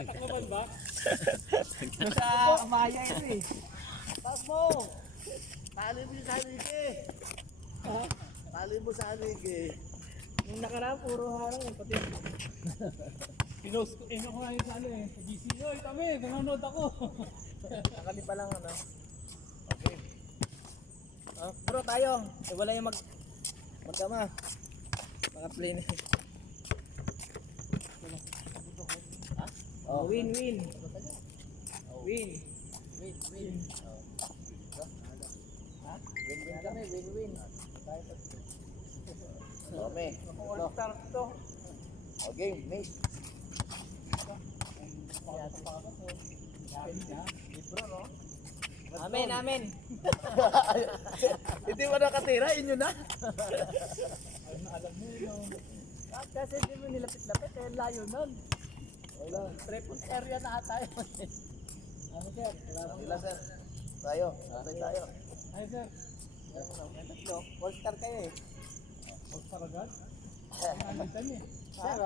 Tataklaban ba? Sa Amaya ito eh. Taas mo! Tali mo sa haligi. Tali mo sa haligi. Nung nakaraan, puro harang eh. Pati Pinost ko. Ako nga yun sa ano eh. Sa GC. Oy, kami. Nanonood ako. nakali pa lang ano. Okay. Bro tayo. Wala yung magkama. Naka-play na. Oh, win. Win. Win. Win kami, win. Kami. All-star to. Okay, mate. Amen. Hindi mo nakatira, inyo na. Alam mo yun. Kasi hindi mo nilapit-lapit eh. Layo nun. Wala. Tripod area na ata yun. Ano sir? Sila sir. Tayo. Tayo. Ay, sir. Tatlo. All-star kayo eh. Huwag paragat. Nalitan eh. Sir,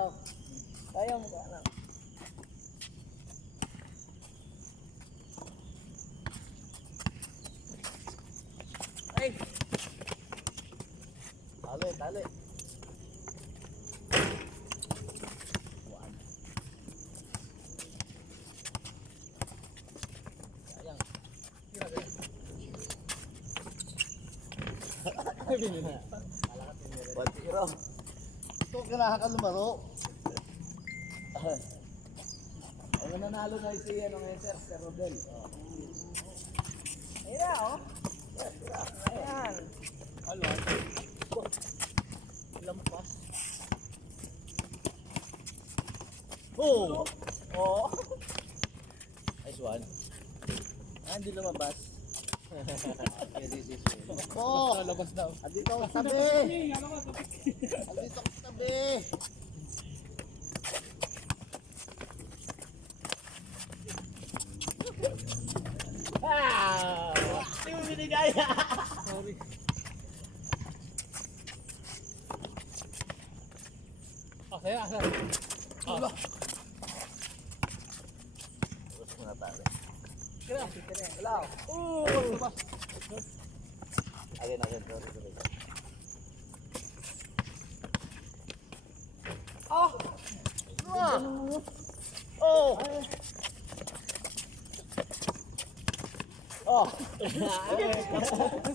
tayo mo ka na. Ay! Tali. Sayang. Sabi niyo na. 1-0. Ito kailangan ka lumaro. Ang nanalo na si ano ngayon sir, Sir Rodel. Ayun na oh. Ayan. Alo. Lampas. Oh! Oo. Nice one. Hindi lumabas. Okay, this is it. Oh! Labas daw. Andito ako sa tabi! Ano ka? Andito ako sa tabi! Hindi mo binigaya. Sorry. Saya. Tapos mo na tayo. Wala. Again, sorry. Oh! Oh! Oh!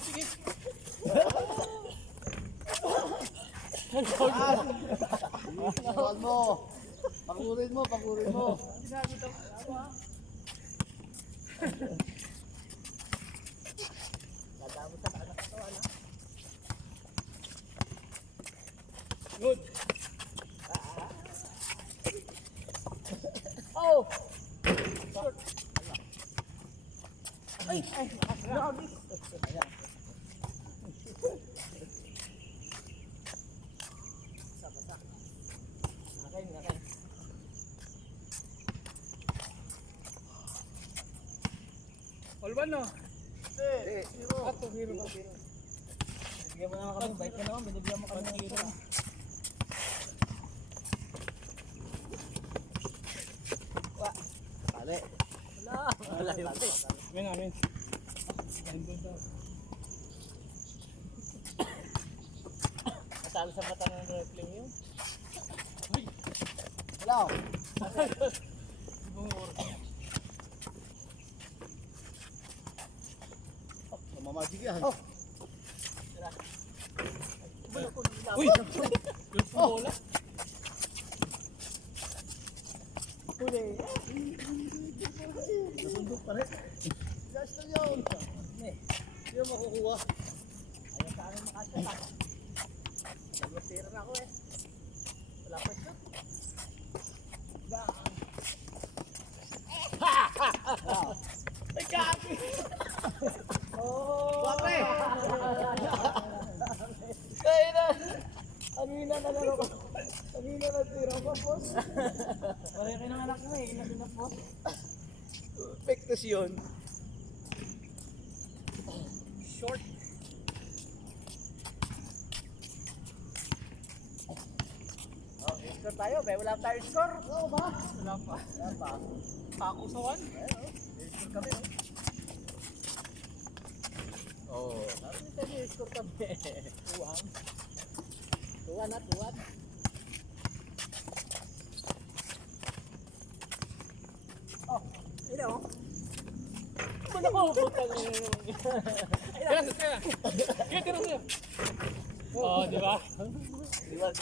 Sige. Tawag mo! Pakurin mo! Dadamo sa anak ko ano. Good. Oh! Short. Ay! Grabe! Basa. Nakain. All one no? Hindi. Ato, hero ba? Bigyan mo naman kami. Bait ka naman. Binibigyan mo kami ng hero. Tali. Wala yun. Amin. Andun daw. Natalo sa mata ng wrestling yun. Wala. Bumur. Mamamagig yan. Oh. Uy! Yung bola. Huli. Nasundok pa rin. Gas na yun. Hindi mo makukuha. Ayaw sa akin makasya. Nagmatira na ako eh. Wala pa siya. Ay, kaki! Oh! Bakre! Kaya na! Kanina nalaro ko. Kanina nagtira ko, boss. Pareho kayo ng anak mo eh. Ilan din ang boss? Pektos yun. Short. Oh, extra tayo, may wala tayong score. Oo ba? Wala pa. Wala pa. Pako sa 1. Ayun o. May score kami o. Oo. Sabi tayo, may score kami. Tuwang. Tuwan na, tuwan. Oh, ina o. Ano ko, putang ina. Kaya, kaya. Kaya, kaya, kaya. Oo, di ba? Iwan.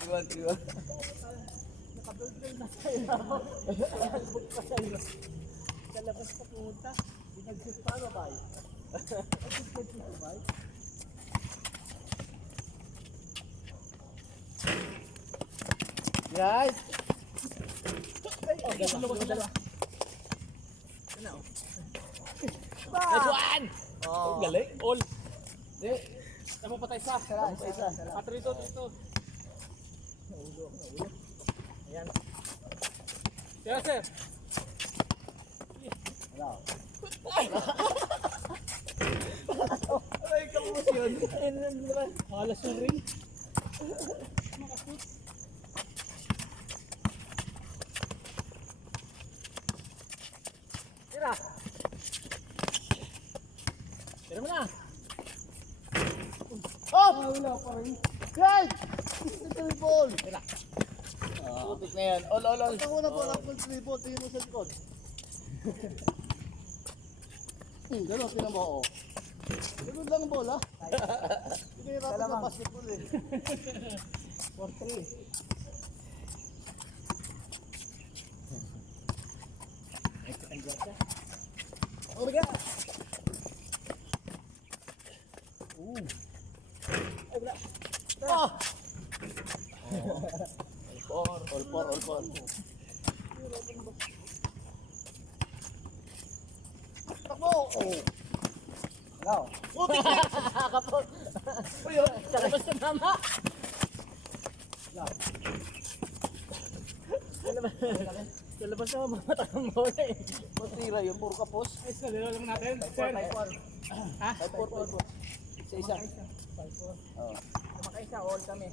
Nakabulbul na sa'yo. Nakabulbul pa sa'yo. Sa labas pa pumunta. Pinag-shoot pa ano ba? Pinag-shoot ba? Guys! Oh, dalawa. Ano? Nice one! Oh. Galing. All. Di. Tama pa tayo sa. Isa. Patro ito, ito. Ayan. Kaya, sir. Ano? Ay, kapos yun. Ayun na naman. Halas yung ring. Tira. Tira mo na. Oh! Wala pa rin. Guys! Ito yung ball! Tira. Putik na yan. All. Ito ko na ball. Apple 3 ball. Tingin mo sa likod. Gano'n, tinan mo. Oh. Gano'n lang ang ball, ha? Hindi yung rapid na basketball, eh. 4-3. Oh my God! Ay, wala. Oh! All four. Takbo! Oh! Wow. Putik na! Kapos. Uy, oh! Sa labas na mama. Sa labas na mama. Matakang bola eh. Matira yun, puro kapos. Ay, sa lalo lang natin. Sir. Ha? 5-4. Isa. Oh. Kumakaisa, all kami.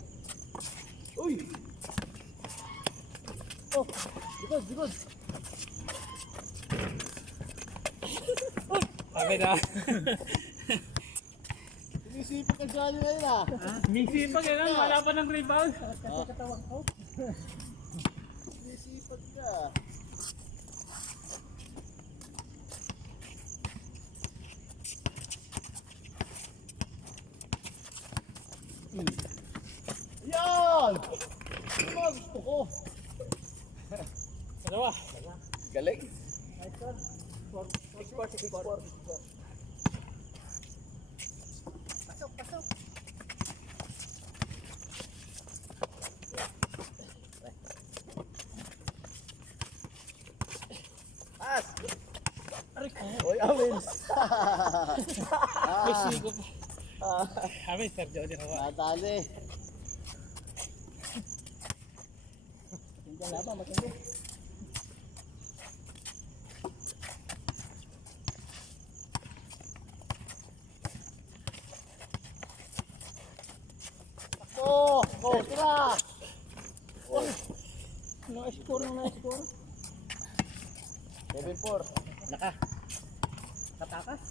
Uy! Oh! Likod! Sabi na. Sinisipag ka dyan ngayon, ah. Mixing pa ganun. Wala pa ng rebound. Katawag ko. Sinisipag ka. Yan! Ano mga gusto ko? Dalawa. Galing. Nice one. 6-4. Pasok. Pass! Aray ko. Oy, Awins! May sigo pa. Kami, Sir Jody ako. Nadali. Hindi na ba, matindi. Oh, tira! Na-score. 7-4. Naka. Katakas.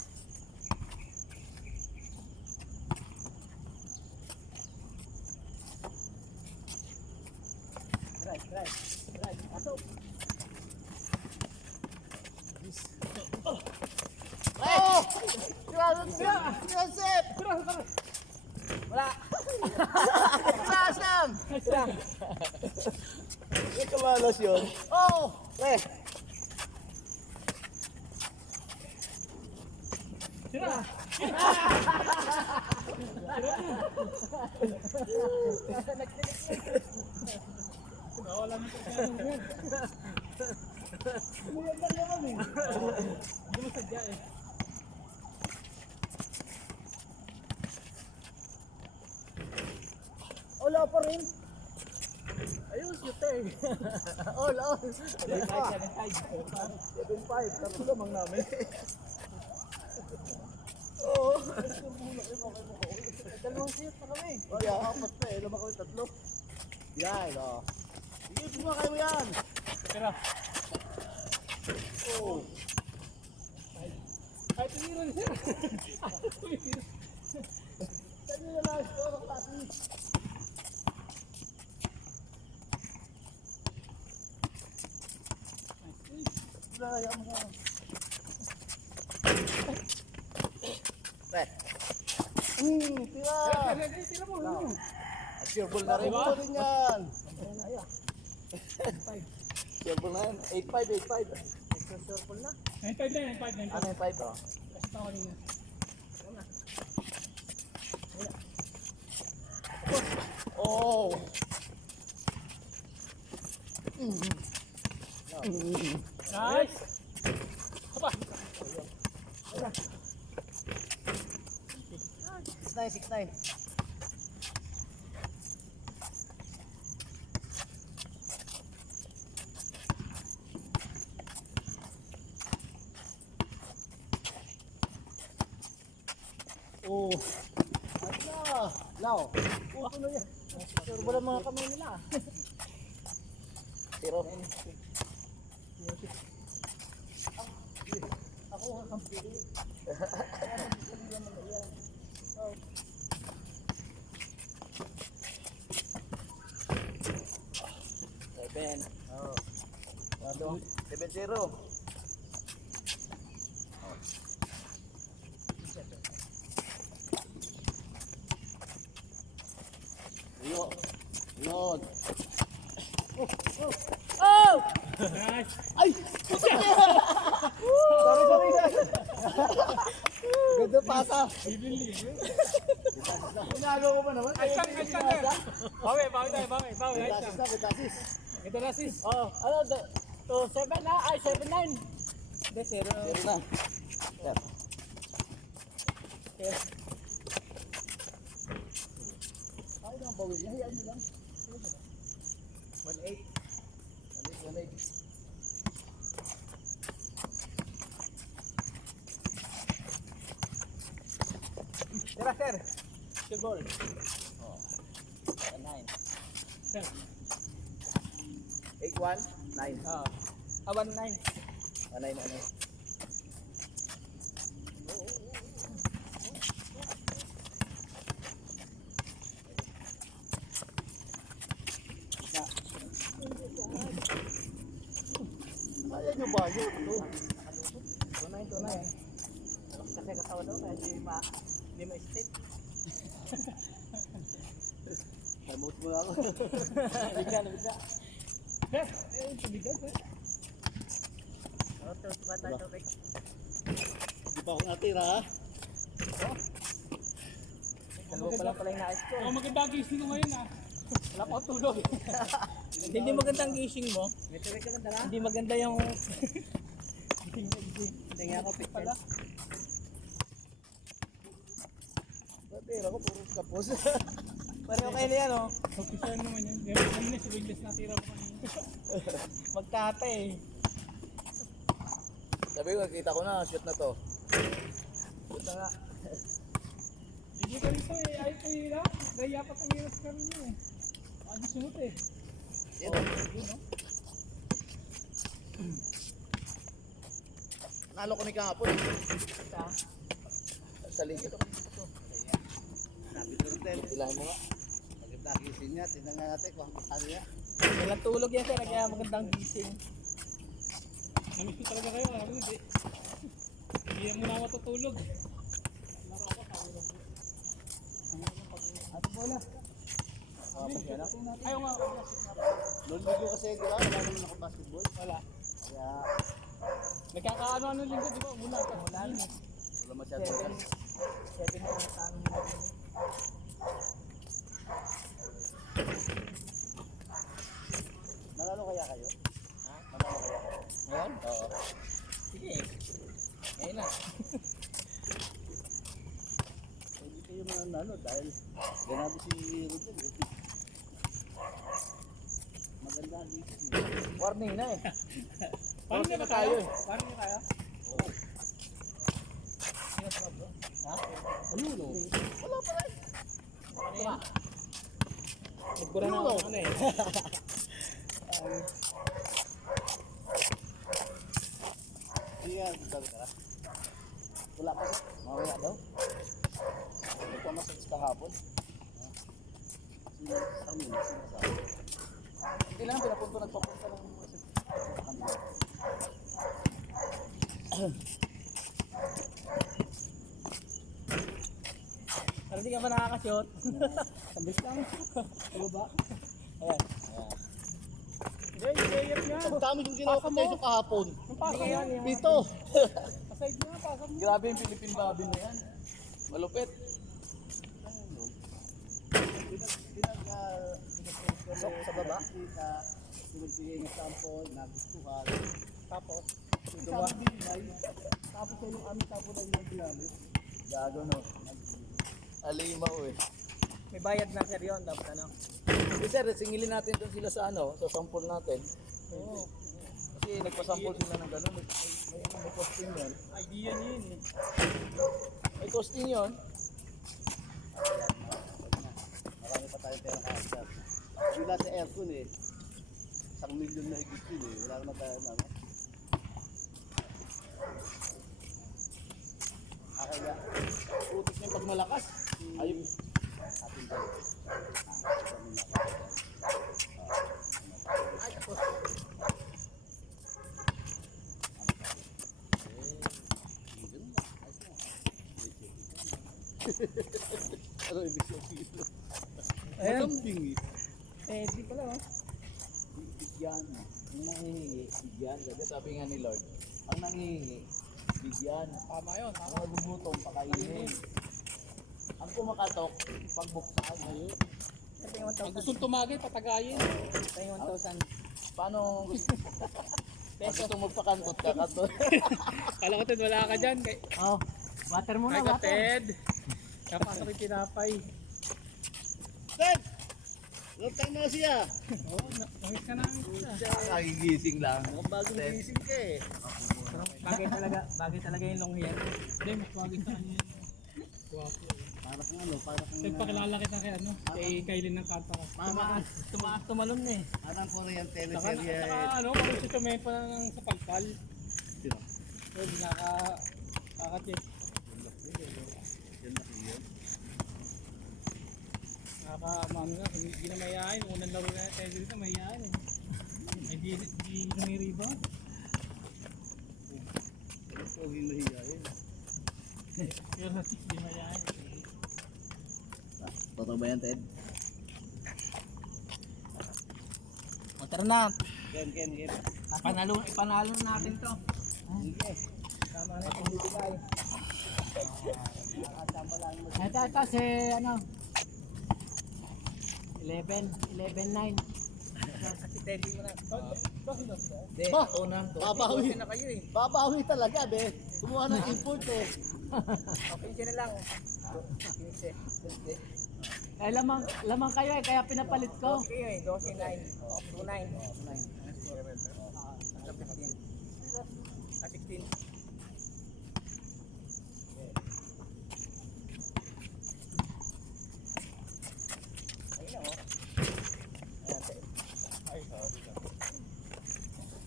Right. Pasok. Oh! Tira, Sep! Wala. Tira, Sam! Tira. May kamalas yun. Oh! Eh! Tira. Nawala na sa yan. Hindi mo sadya eh. Wala pa rin. Ayos, yung turn. All. 7-5. 7-5. Tatlo lamang namin. Oo. Dalawang shoot pa kami. Oh, yeah, apat pa eh. Lamang kami tatlo. Yan, oh. Sige, kaya mo yan. Tira. Oh. Ay, tumira na siya. Sabi na lang, score ang klase. Wala, ayaw mo na. Pre. Tira. Tira mo. Sure ball na rin. Diba? Ito rin yan. Sure ball na yan. 8-5, 8-5. Sure ball na. 9-5 na, 9-5, 9-5. Ano yung 5 oh? Kasi tao kanina. Oh! Nice! Apa? 6-9, 6-9. Oh! At na! Now! Puno yan. Sure wala mga kamay nila. Zero. Ako ang kampili. Seven. Oh. 7-0. Yo. Yun. Oh! Nice! Ay! Sorry. Ganda pasa. Bibili. Inago ko pa naman. Ay, saan? Bawi tayo. Ay, Bitasis na, bitasis. ito na sis. Oh, ano, to 7 na, ay 7-9. Hindi, 0. Zero na. Yan. Ay, nang bawil. Hayaan nyo lang. 1-8. 1-8. Tira, sir. Good ball. Oh. 9. Sir. 8-1. 9. Ah, 1-9. 9. Kaya nyo ba yun? Tunay. Kasi kasawa daw, kaya hindi ma-state. Remote mo ako. Bigla. Sir, tubigan sir. Oh, tutukan tayo, tubig. Hindi pa ako natira ha? Dalawa pa lang pala yung nais ko. Oh, maganda ang gising ko ngayon ah. Wala pa akong tulog. Hindi magandang gising mo. May tubig ka man dala? Hindi maganda yung... Hindi nga ako pala. Natira ko puro kapos. Pareho kayo na yan, oh. Official naman yan. Ganun na si Wingles na tira ko kanina. Magkata eh. Sabi ko, kita ko na, shoot na to. Puta nga. Hindi ko rito eh. Ay, ito yun ah. Gaya pa itong hirap kami niya eh. Adi sunod eh. Yan. Nalo kami kahapon. Sa liga. Sabi ko rin, ilahin mo nga. Maganda gising niya, tingnan nga natin kung ano niya. Walang tulog yan, sir. Kaya magandang gising. Namiss ko talaga kayo. Alam mo hindi. Hindi mo na matutulog. Laro ako, tawag ko. Ato bola. Ayaw nga. Noon video kasi, di ba? Wala naman ako basketball. Wala. Kaya, Nagkakaano-ano linggo, di ba? Mula ka. wala masyadong 7 gas. na ang tangi. Manalo kaya kayo? Ha? Manalo kaya kayo? Ngayon? Oo. Sige. Ngayon na. Hindi kayo manalo dahil ganado si Rodel eh. Maganda ang gising. Warning na eh. Paano na tayo? Paano na tayo? Ha? Ayun o. Wala pa rin. Ano yan? Nagpura na ako ano eh. Hindi nga, dito ka. Wala pa siya. Mamaya daw. Nagpamassage kahapon. Sino sabi? Hindi lang, pinapunto nagpapunta lang. Pero di ka ba nakakashot? Sambis lang. Ano ba? Ayan. Hindi, yung layer niya. Ang dami yung ginawa ko tayo kahapon. Ang pasa mo. Pito. Aside niya, pasa mo. Grabe yung Philippine Bobby na yan. Malupit. Pinag sa baba. Pinagbigay ng sample, nagustuhan. Tapos, Tapos yung aming sample na yung ginamit. Gago no. Alimaw eh. may bayad na sir yun. Dapat ano? Kasi sir, singilin natin doon sila sa ano, sa sample natin. Oo. Kasi nagpa-sample sila ng gano'n. May costing yun. Idea niya yun eh. May costing yun. Marami pa tayong pera kahit. Wala sa aircon eh. 1 million na higit yun eh. Wala naman tayo ano. Kaya, utos niya pag malakas. Ayun. Atin tayo. Ay, tapos. Ano ibig sabihin? Ayan. Matambing eh. Eh, di pala oh. Bigyan. Ang nangihingi, bigyan. Sabi nga ni Lord, ang nangihingi, bigyan. Tama yun. Ang nagugutom, pakainin. Ang kumakatok, pagbuksan. Ayun. Ito yung Ang 1,000. gustong tumagay, patagayin. Ito yung 1,000. Paano gusto? Pag gusto mo pakantot ka, kantot. Kala ko Ted, wala ka dyan. Oh, water muna, Ay ka water. Ted. Kapasok yung tinapay. Ted! Long time na siya. Oo, nakit ka namin isa. Kagigising lang. Mukhang bagong gising ka eh. Bagay talaga yung long hair. Hindi, mas bagay sa kanya yun. Guwapo. Para kang ano, para kang... Ted, pakilala kita kay ano, kay Kailin ng kanta ka. Tumaas, tumalon na eh. Parang Korean Saka, teleserye. saka ano, parang si Tumay pa ng sa palpal. Sino? Ted, nakaka-check. Yan laki yun. Nakaka-mano na, hindi na mayayain. Unang laro na tayo dito, mayayain eh. Hindi lumiriba. Pero poging mahihayin. Pero hindi mayayain. Totoo ba yan, Ted? O tara na. Ken. Ipanalo na natin to. Sige. Tama na itong bibigay. Ito si ano. 11-9. Si Teddy mo na. Hindi, una. Babawi. na kayo eh. Babawi talaga, be. Kumuha ng import eh. Okay, siya na lang. Ay, lamang kayo eh, kaya pinapalit ko. Okay eh, 12-9. 2-9. 16. Ayun na oh.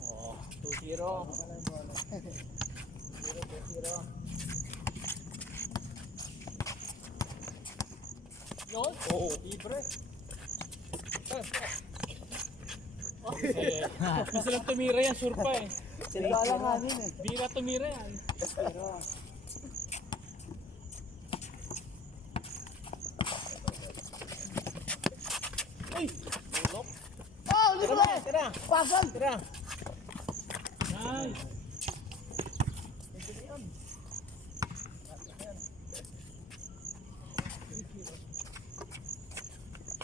Oh, 2-0. 0-2-0. Yun? Oo. Libre. Gusto lang tumira yan, sure pa eh. Sinagalanganin eh. Bira tumira yan. Pero, Ay! Oh, libre! tira. Pasal! Tira. Nice.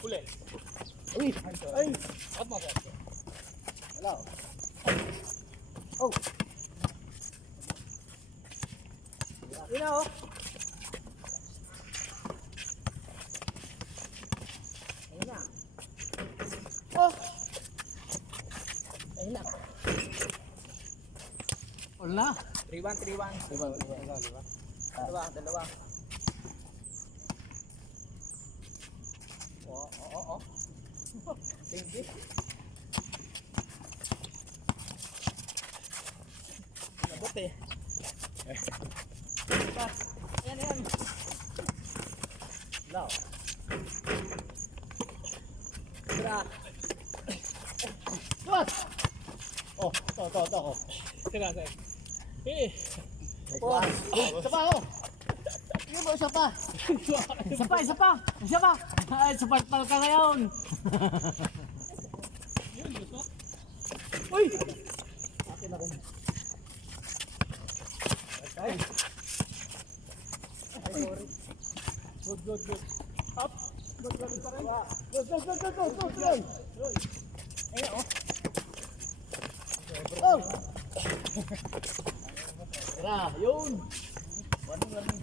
Uli. Uy! Ay! At mo, sir. Wala. Oh! Yun na oh. Ayun na. Oh! Ayun na. Wala. 3-1. Dalawa. Oo. Thank you. ate. Ayan, ayan. Now. Tira. What? Oh, ito. Tira, sir. Eh, Isa pa ako. Sige mo, isa pa. Isa pa. Ay, supalpal ka ngayon. yun, gusto. Uy! Akin ako. Ay, sorry. Good. Up. Good pa rin. Go. ayun oh. Oh! Tara, yun. Warning.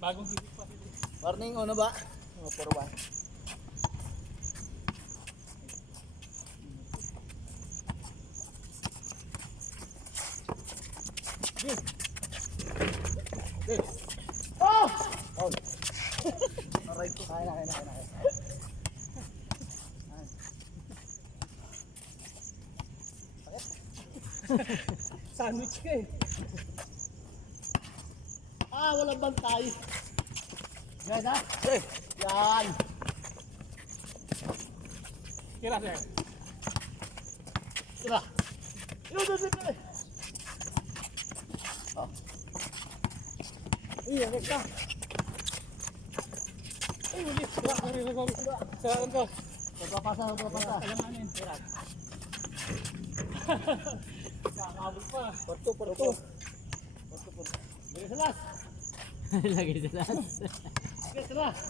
Bagong higit pa sila. Warning, ano ba? Oh, puro one. Oh! Oh! Aray ko. Kaya na. Sandwich ka eh. Walang bantay. Guys ha? Yan. Tira, sir. Tira. Yun. Oh. Iya, rekta. Ay, ulit. Sorry. Saraan ko. Pagpapasa. Alamanin. Tira. Kakabot pa. Porto. Bigay sa last. Lagi sa lahat. Bigay sa last.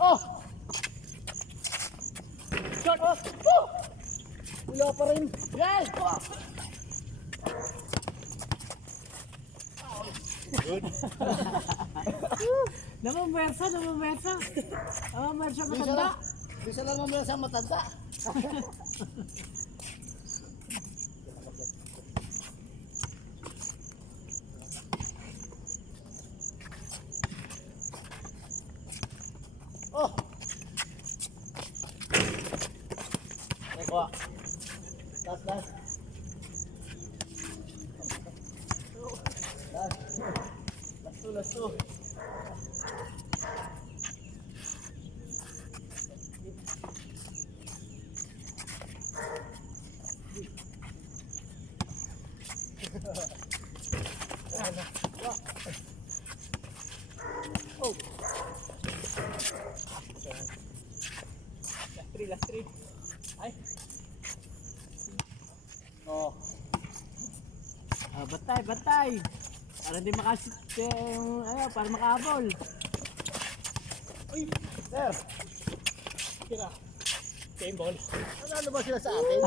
Oh! Shot. Wala pa rin. Yes! Namumwersa. Matanda. Bisa lang mamaya sa matanda. Oh! Eko. Last. Last two. Oh! Last three. Ay. Oh! Batay. Para di makasit para makahabol. Uy! Sir! Tira. Game ball. Ano ba sila sa atin?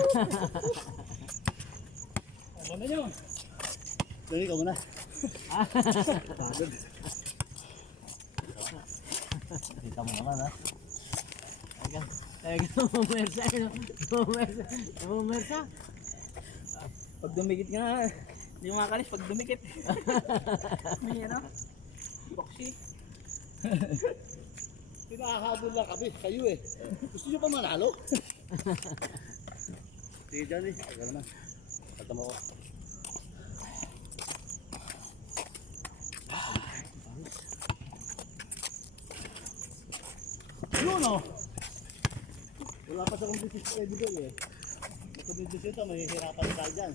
Ano na yun? Dali ka muna. Kita mo naman ha. Namumwersa. Pag dumikit nga, hindi makakalis pag dumikit. May ano? Boxy. Pinakahabol lang kami, kayo eh. Gusto nyo pa manalo? Sige dyan eh. Tagal naman. Pagkama ko. Yun o! Wala pa sa competition ko ibigay eh. Sa competition ito, mahihirapan tayo dyan.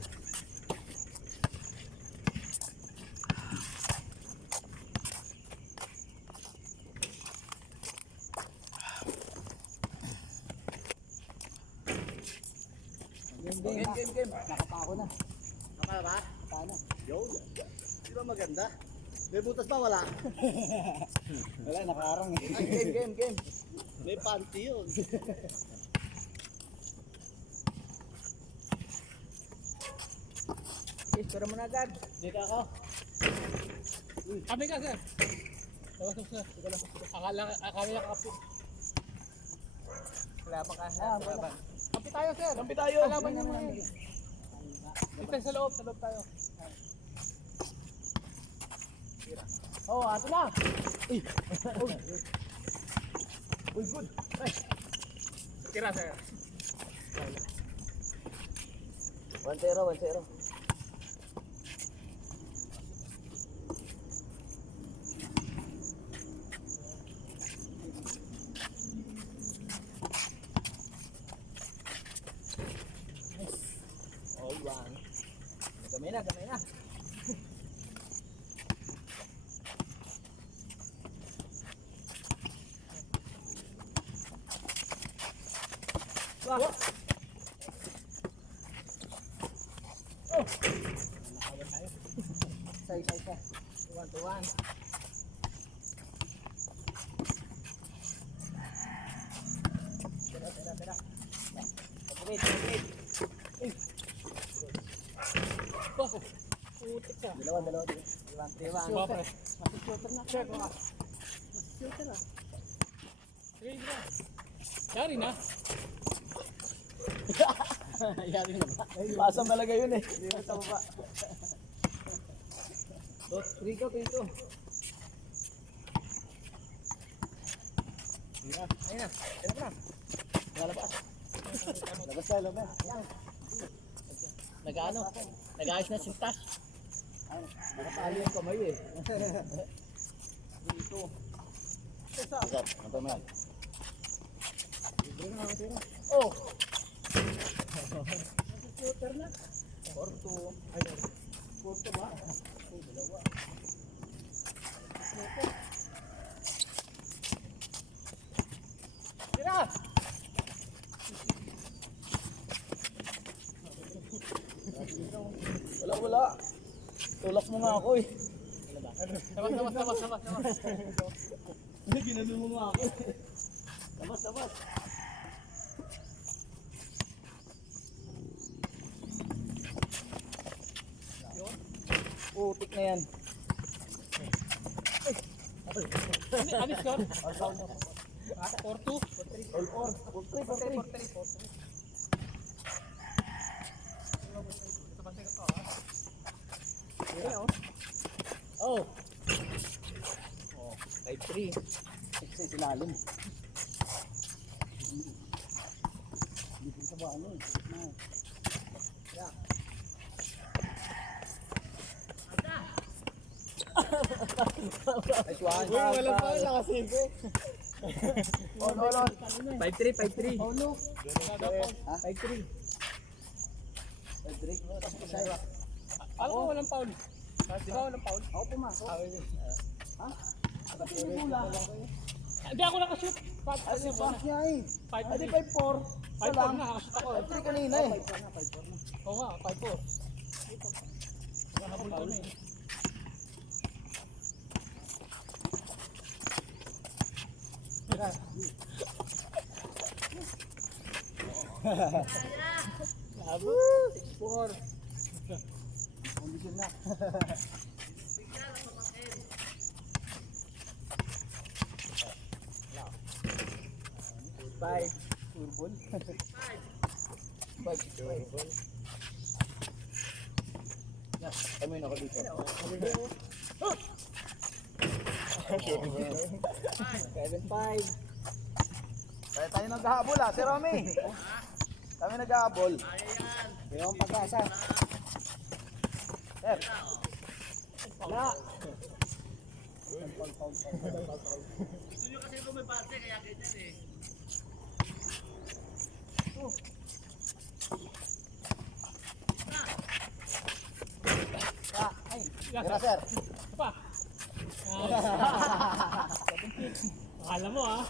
Game. Nakapako na. Nakara? Paano? Yo, di ba maganda? May butas ba? Wala. Wala, nakaarang eh. Ay, game. May panty yun. Pero mo na agad. Dito ako. Kami ka, sir. Tawasok, sir. Akala niya kapi. Wala pa ka. Kapi tayo, sir. Kampi tayo. Kalaban niya muna eh. Dito sa loob tayo. Oh, ato na. Uy, good. Ay, Tira, sir. 1-0, 1-0. Oh, one. Gamay na, gamay na. Wah. Oh. Say. 1-1. Tira. Pagkabit. Putik ka. Dalawa. Diba, pre? Shooter na. Check mo. Shooter na. Sige, bro. Yari na. Yari na ba? Pasang talaga yun eh. Hindi mo sa baba. 3 ko, 3 ko. Ayun na. Ayun na. Lalabas. Labas. Ayan. Nag-ano? Nag-ayos na sintas. Nakatali yung kamay eh. Dito. Isap, ano mo yan? Oh! Shooter na. 4-2. Ay, 4-2 ba? Oh, dalawa. Tira! Wala. Tulak mo nga ako eh. Labas. Hindi, ginano mo nga ako. Labas. Putik na yan. Alis ka. 4-2. All 3. Oh. 5-3. Kasi silalim. Hindi ko sa ba ano. Wala pa kasi. On. 5-3. Oh no. 5-3. Alam ko walang foul. Di ba walang foul? Ako pumasok. Ha? Ba't hindi mula? Hindi ako nakashoot. Kasi back niya eh. 5-3. Adi 5-4. 5-4 na, nakashoot ako. 5-3 kanina eh. Oo nga, 5-4. Nahabol ko na eh. Labo. 6-4. Condition na. Five. Turbol. Five. Kami na ako dito. 7-5. Kaya tayo naghahabol si Romy. Kami naghahabol. Kaya ang pag-asa. Sir. Wala. Gusto nyo kasi lumipate, kaya ganyan eh. Ay, tira sir. Pa. Akala mo ah.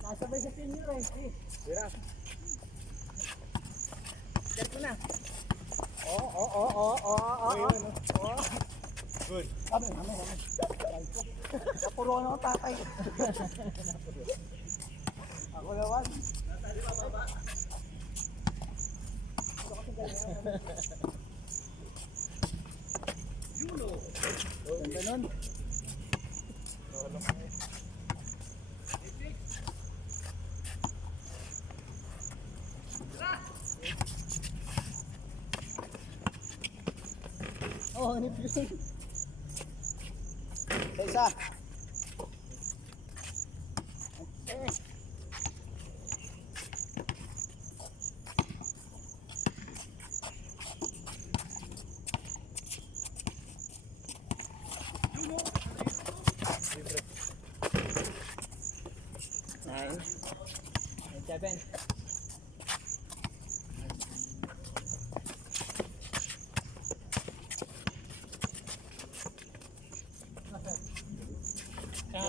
Nasabay sa senior eh. Tira. Tira ko na. Good. Amen. Napuro na ako tatay. Ako naman. Ganda nun. Oh, hanip yun. Isa. Nine. 7.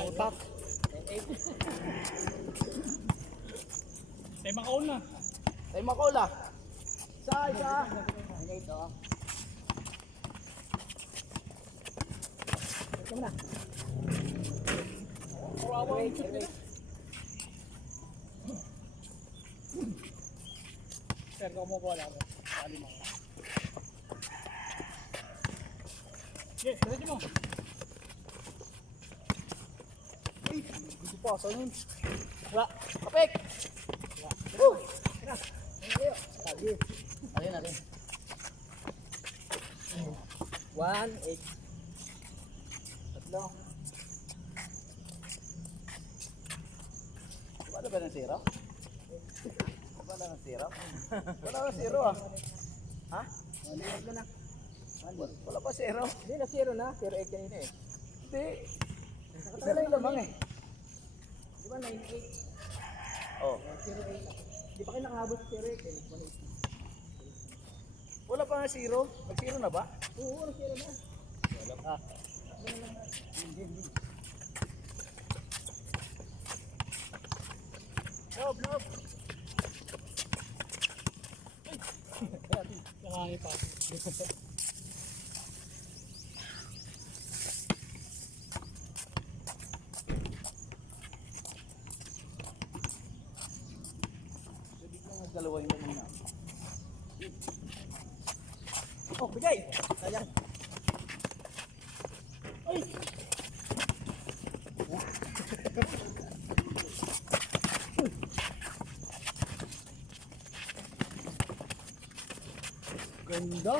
Utak. Eh, makaon na. Tayo makola. Isa. Ito. Ito na. Wait. Pero kung mo bola ako. Sali mo. Yes, diretso mo. Gusto pa, saan yun? Wala. Kapek! Woo! Sabi. Alin. 1, 8. Tatlo. Wala ba ng zero? Wala ng zero? Wala ng zero ah. Ha? Wala na. Wala pa zero. Hindi na 0 na. 0-8 kanina eh. Hindi. Isa lang yung lamang eh. Di ba 9-8? Oh. 0-8. Di pa kayo nakahabot sa 0-8 eh. 1-8. Wala pa nga zero. Mag-zero na ba? Oo, 0 na. Wala pa. Hindi. Lob. Nakangit pa. Dalawa yung lamang na. Oh, bigay! Sayang. Ay! Ganda!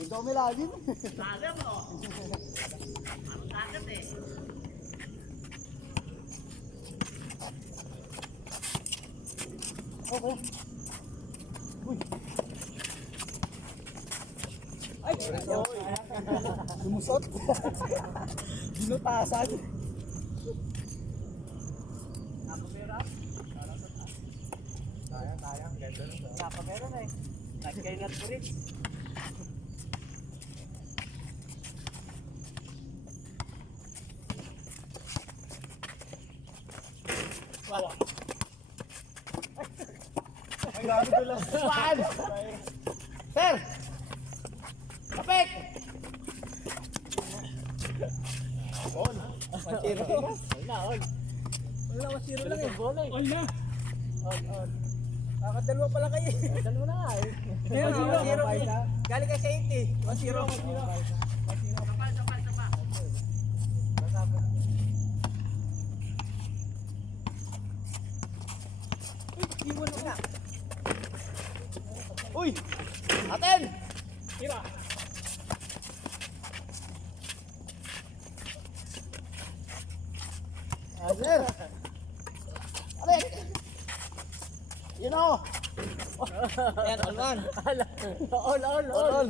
Ito kami lagin. Okay. Uy! Ay! Lumusot! Binutasan! Sayang. Ganda na. Nakamera na eh. Nagkailat ko rin. Wala. Ay, gabi ko lang. Saan? Sir! Kapek! On. Masiro ka ba? Wala, masiro lang eh. All na. On. Kakadalwa pala kayo eh. Dalawa na nga eh. Meron, Masiro. Galing ka sa 80. Masiro. Iwan na. Uy! Aten! Tira. Sir! Alek! You know! Yan, all one. All.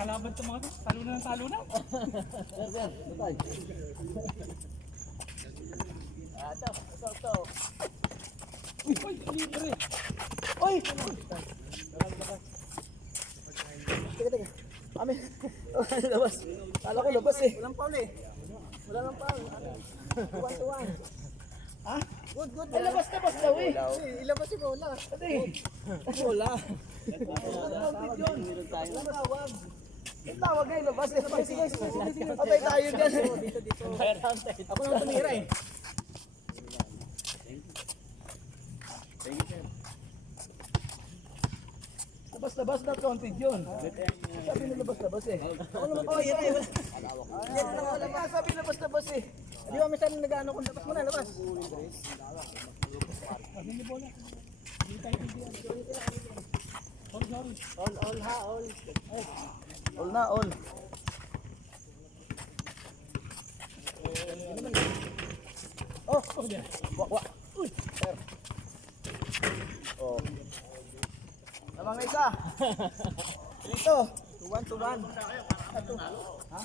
Kalaban to mga to. Talo na ng talo na. Sir, butay. Ito. Uy, libre. Uy! Teka. Amin. Labas. Kala ko labas eh. Walang foul eh. Wala nang foul. Tuwan. Ha? Good. Ay, labas daw eh. Ilabas si Bola. Ate. Bola. Meron tayo. Wala tawag. Ang tawag ngayon, labas. Sige. Patay tayo dyan. Dito. Ako naman tumira eh. Labas na counted yun. Sabi na labas eh. Ako naman ko, yan eh. Yan na Wala nga, sabi labas eh. Di ba minsan nag-ano kung labas mo na, labas. Hindi bola. Hindi tayo bigyan. Sorry. All ha, all. All na, all. Oh, yan. Wak. Uy. Sir. Oh. Tama nga isa. Dito. Tuwan. Ito. Ha?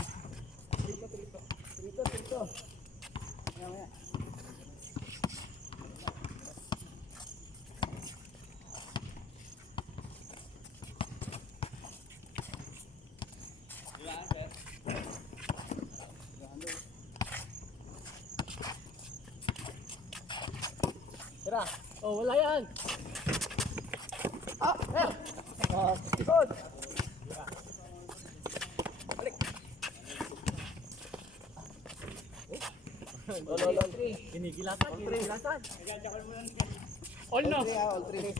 Dito. Maya. Tira. Oh, wala yan. Sir. Likod. Balik. Lolo. Kinigilatan. Kinigilatan. All no. All three.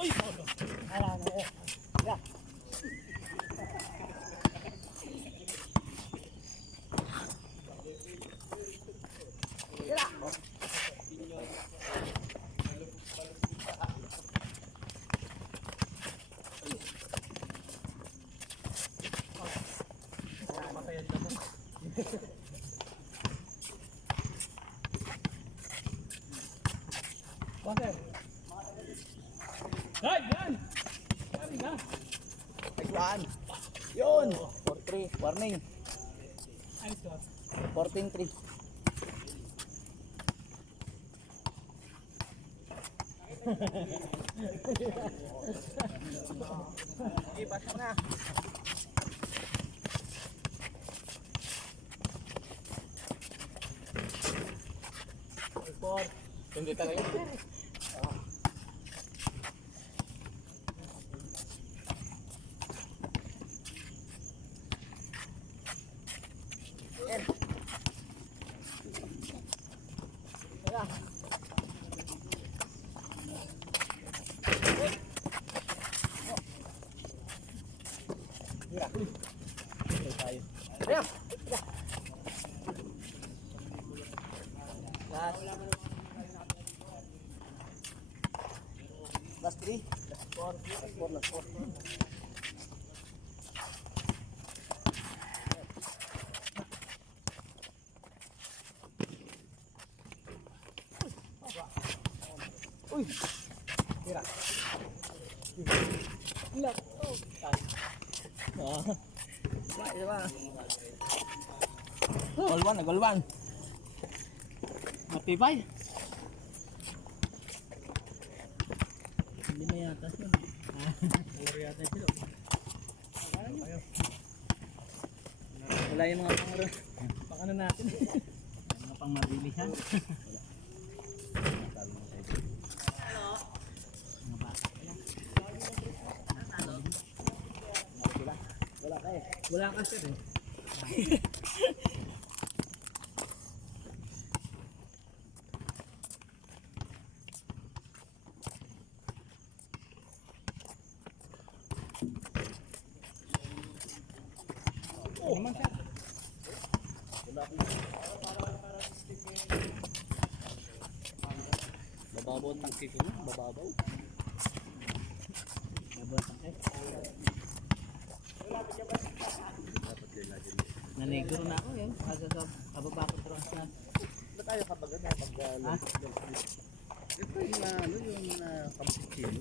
Uy, oh, Ya. bakit? Ay, yan. Yan na. Next one. Yun. 4-3. Warning. Ayos ko. 14-3. Sige, pasok na. Hindi talaga. Kaya. Kaya. Last 3. Last 4. Uy. Tira. Wala. Oh. Diba? Golwan. Matibay. Hindi na yata yun. Wala yata sila. Wala yung mga Pang ano natin. mga pang mabilisan. Wala ka sir eh. Oh, naman sir. Bababaw ang tangke ko na. Bababaw. Naniguro na ako yun. Kasi sa kababa ko truas na. Ba tayo kapag ano? Pag Ha? ito yung ano yung kapsitsilo.